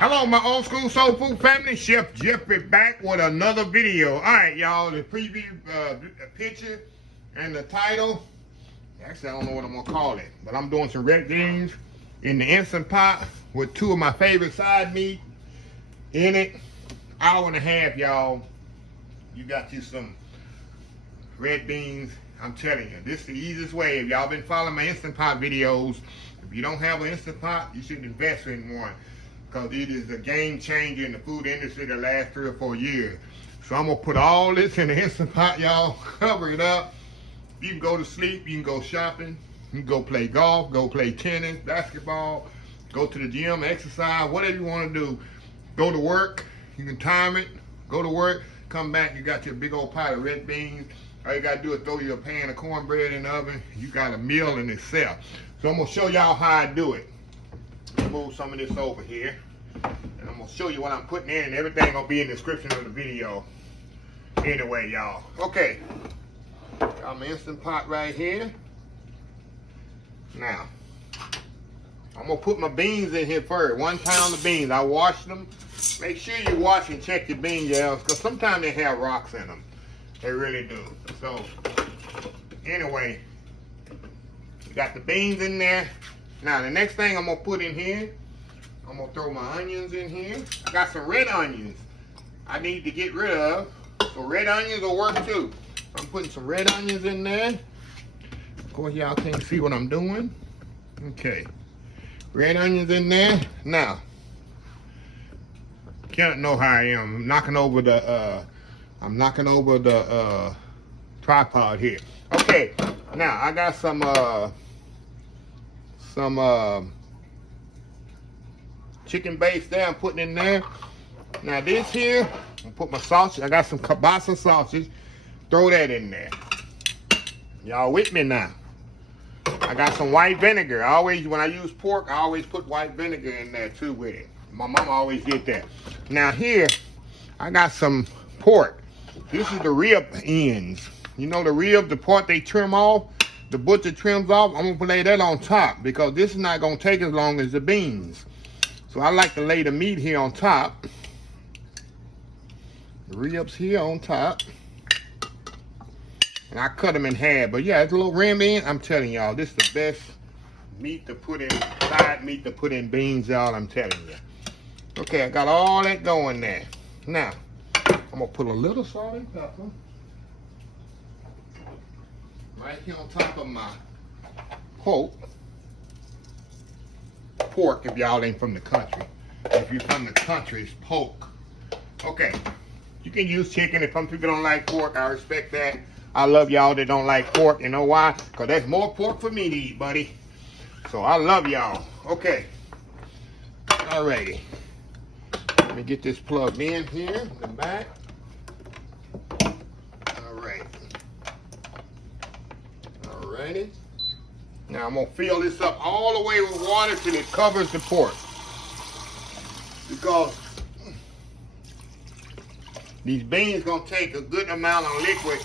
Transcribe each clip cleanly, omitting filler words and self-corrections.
Hello, my old school soul food family. Chef Jeffrey back with another video. All right, y'all. The preview picture and the title. Actually, I don't know what I'm gonna call it, but I'm doing some red beans in the Instant Pot with two of my favorite side meat in it. Hour and a half, y'all. You got you some red beans. I'm telling you, this is the easiest way. If y'all been following my Instant Pot videos, if you don't have an Instant Pot, you should invest in one, because it is a game changer in the food industry the last 3 or 4 years. So I'm gonna put all this in the Instant Pot, y'all. Cover it up. You can go to sleep, you can go shopping, you can go play golf, go play tennis, basketball, go to the gym, exercise, whatever you want to do. Go to work, you can time it, go to work, come back, you got your big old pot of red beans. All you gotta do is throw your pan of cornbread in the oven. You got a meal in itself. So I'm gonna show y'all how I do it. Move some of this over here, and I'm gonna show you what I'm putting in, and everything gonna be in the description of the video anyway, y'all. Okay, got my Instant Pot right here. Now I'm gonna put my beans in here first. 1 pound of beans. I washed them. Make sure you wash and check your beans, y'all, because sometimes they have rocks in them. They really do. So anyway, you got the beans in there. Now the next thing I'm gonna put in here, I'm gonna throw my onions in here. I got some red onions I need to get rid of. So red onions will work too. I'm putting some red onions in there. Of course, y'all can't see what I'm doing. Okay, red onions in there. Now, can't know how I am. I'm knocking over the tripod here. Okay, now I got some chicken base there. I'm putting in there. Now this here, I'm put my sausage. I got some kielbasa sausage. Throw that in there. Y'all with me now? I got some white vinegar. I always, when I use pork, I always put white vinegar in there too with it. My mama always did that. Now here, I got some pork. This is the rib ends. You know the rib, the part they trim off, the butcher trims off. I'm gonna lay that on top because this is not gonna take as long as the beans. So I like to lay the meat here on top. The ribs here on top. And I cut them in half. But yeah, it's a little rim in. I'm telling y'all, this is the best meat to put in, side meat to put in beans, y'all. I'm telling you. Okay, I got all that going there. Now, I'm gonna put a little salt and pepper right here on top of my pork. Pork, if y'all ain't from the country. If you're from the country, it's pork. Okay, you can use chicken. If some people don't like pork, I respect that. I love y'all that don't like pork. You know why? Because there's more pork for me to eat, buddy. So I love y'all. Okay. Alrighty. Let me get this plugged in here in the back. Alright. Alrighty. Now I'm going to fill this up all the way with water till it covers the pork. Because these beans going to take a good amount of liquid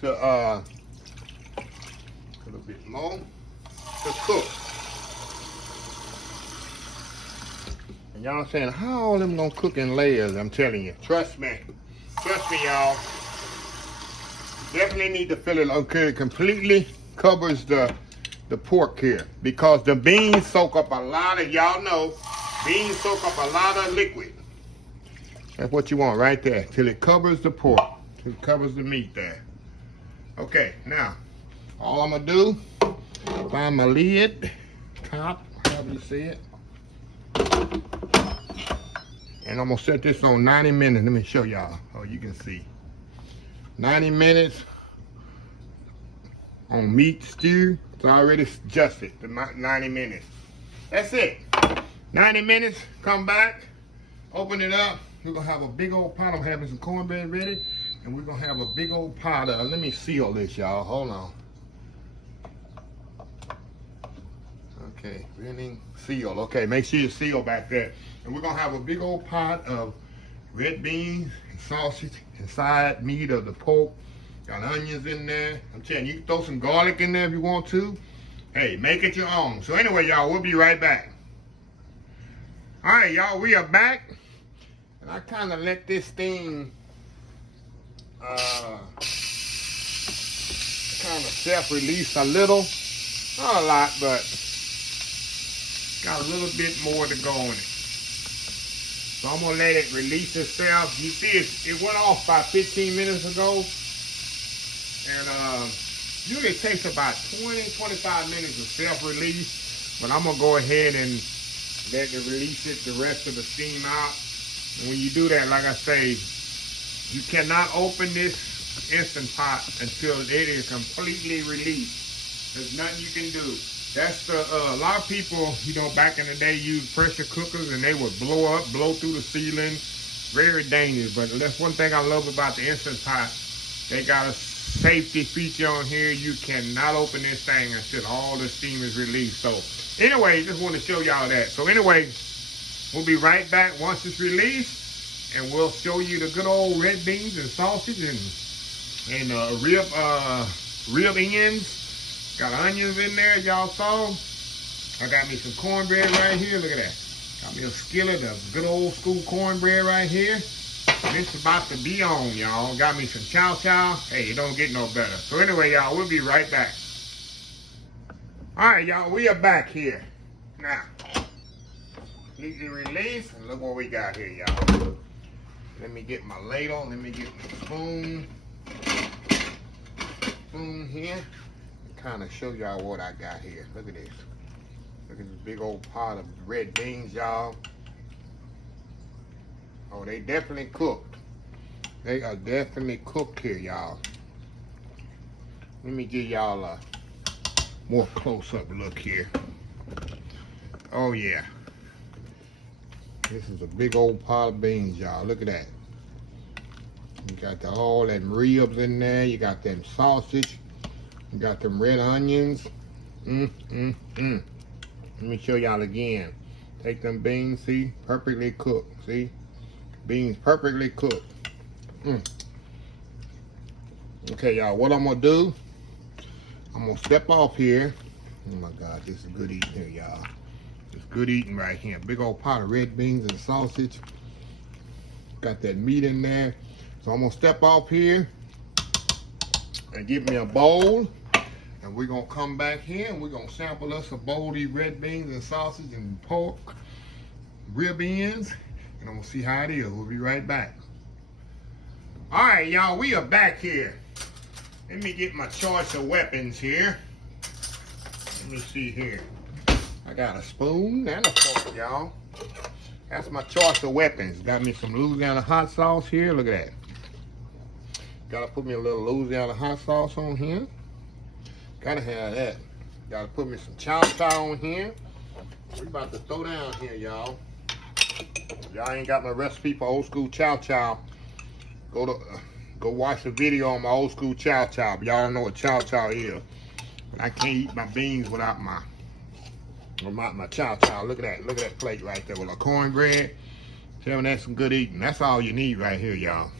to a little bit more to cook. And y'all saying, how all them gonna cook in layers? I'm telling you, trust me, y'all. Definitely need to fill it. Okay, it completely covers the pork here, because the beans soak up a lot of, y'all know, beans soak up a lot of liquid. That's what you want right there, till it covers the pork, till it covers the meat there. Okay, now, all I'm gonna do, find my lid, top, however you see it. And I'm gonna set this on 90 minutes. Let me show y'all, oh, you can see. 90 minutes on meat stew. It's already adjusted to 90 minutes. That's it. 90 minutes, come back, open it up. We're gonna have a big old pot. I'm having some cornbread ready. And we're gonna have a big old pot of, let me seal this, y'all. Hold on. Okay, rinsing, seal. Okay, make sure you seal back there. And we're gonna have a big old pot of red beans and sausage and side meat of the pork. Got onions in there. I'm telling you, you can throw some garlic in there if you want to. hey, make it your own. So anyway, y'all, we'll be right back. All right, y'all, we are back. And I kind of let this thing kind of self-release a little. Not a lot, but got a little bit more to go on it. So I'm gonna let it release itself. You see it went off about 15 minutes ago. And usually it takes about 20-25 minutes of self-release. But I'm gonna go ahead and let it release it, the rest of the steam out. And when you do that, like I say, you cannot open this Instant Pot until it is completely released. There's nothing you can do. That's the, a lot of people, you know, back in the day used pressure cookers and they would blow through the ceiling. Very dangerous, but that's one thing I love about the Instant Pot. They got a safety feature on here. You cannot open this thing until all the steam is released. So anyway, just want to show y'all that. So anyway, we'll be right back once it's released, and we'll show you the good old red beans and sausage and rib ends. Got onions in there, y'all saw. I got me some cornbread right here. Look at that. Got me a skillet of good old school cornbread right here. And it's about to be on, y'all. Got me some chow chow. Hey, it don't get no better. So anyway, y'all, we'll be right back. All right, y'all, we are back here. Now, completely release, and look what we got here, y'all. Let me get my ladle. Let me get my spoon. Spoon here. Kind of show y'all what I got here. Look at this. Look at this big old pot of red beans, y'all. Oh, they definitely cooked. They are definitely cooked here, y'all. Let me give y'all a more close-up look here. Oh, yeah. This is a big old pot of beans, y'all. Look at that. You got all them ribs in there. You got them sausage. You got them red onions. Let me show y'all again. Take them beans, see? Perfectly cooked, see? Beans perfectly cooked. Okay, y'all, what I'm gonna do, I'm gonna step off here. Oh my God, this is good eating here, y'all. It's good eating right here. Big old pot of red beans and sausage. Got that meat in there. So I'm gonna step off here and get me a bowl. And we're gonna come back here and we're gonna sample us a bowl of these red beans and sausage and pork, rib ends, and I'm gonna see how it is. We'll be right back. All right, y'all, we are back here. Let me get my choice of weapons here. Let me see here. I got a spoon and a fork, y'all. That's my choice of weapons. Got me some Louisiana hot sauce here. Look at that. Gotta put me a little Louisiana hot sauce on here. Gotta have that. Gotta put me some chow chow on here. We about to throw down here, y'all. Y'all ain't got my recipe for old school chow chow. Go watch the video on my old school chow chow. Y'all don't know what chow chow is. But I can't eat my beans without my chow chow. Look at that. Look at that plate right there with a cornbread. Tell me that's some good eating. That's all you need right here, y'all.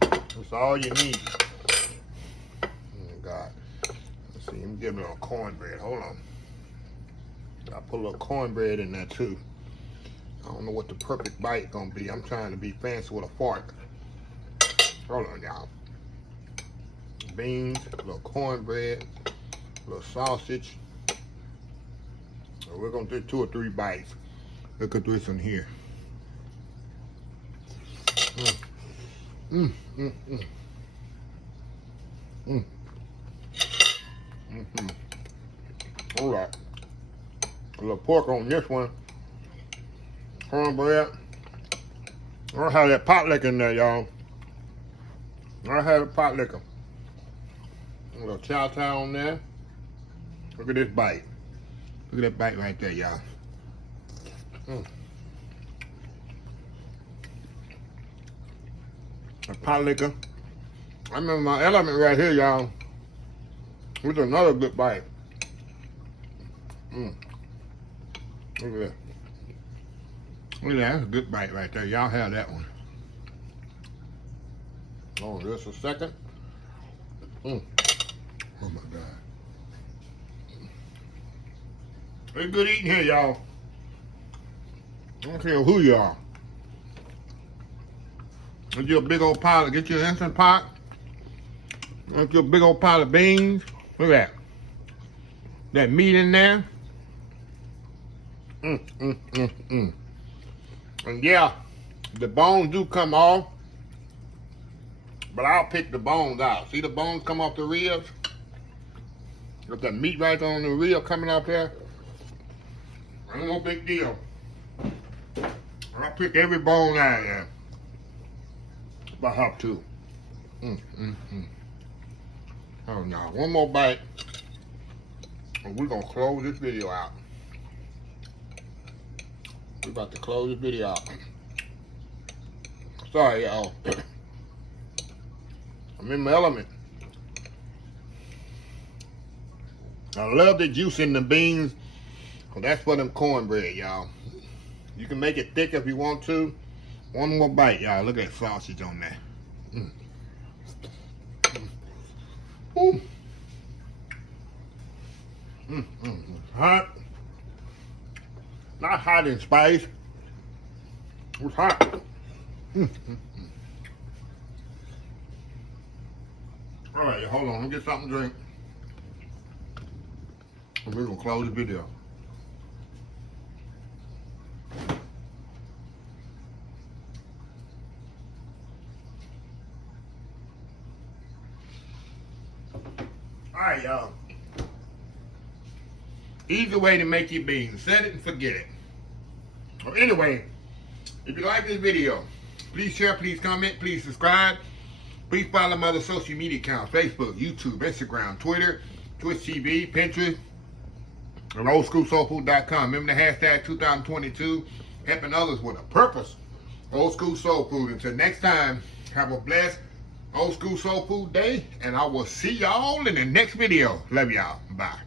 That's all you need. Oh God. Let's see, let me get me a cornbread. Hold on. I put a little cornbread in there too. I don't know what the perfect bite gonna be. I'm trying to be fancy with a fork. Hold on, y'all. Beans, a little cornbread, a little sausage. So we're gonna do 2 or 3 bites. Look at this one here. All right. A little pork on this one. Cornbread. I'll have that pot liquor in there, y'all. I'll have the pot liquor. A little chow chow on there. Look at this bite. Look at that bite right there, y'all. A pot liquor. I remember my element right here, y'all. With another good bite. Look at that. Look at that. That's a good bite right there. Y'all have that one. Oh, just a second. Oh my God. It's good eating here, y'all. I don't care who you are. Get you a big old pile, get you an instant pot. Get you a big old pile of beans. Look at that. That meat in there. And yeah, the bones do come off, but I'll pick the bones out. See the bones come off the ribs? Got that meat right on the rib coming off there. Ain't no big deal. I'll pick every bone out of there. If I have to. Oh no, one more bite. And we're gonna close this video out. We're about to close this video out. Sorry, y'all. I'm in my element. I love the juice in the beans. Well, that's for them cornbread, y'all. You can make it thick if you want to. One more bite, y'all. Look at that sausage on there. Ooh. Hot. Not hot and spice. It's hot. All right, hold on. Let me get something to drink. And we're gonna close the video. All right, y'all. Easy way to make your beans. Set it and forget it. Well, anyway, if you like this video, please share, please comment, please subscribe. Please follow my other social media accounts: Facebook, YouTube, Instagram, Twitter, Twitch TV, Pinterest, and oldschoolsoulfood.com. Remember the hashtag 2022, helping others with a purpose. Old School Soul Food. Until next time, have a blessed Old School Soul Food day, and I will see y'all in the next video. Love y'all. Bye.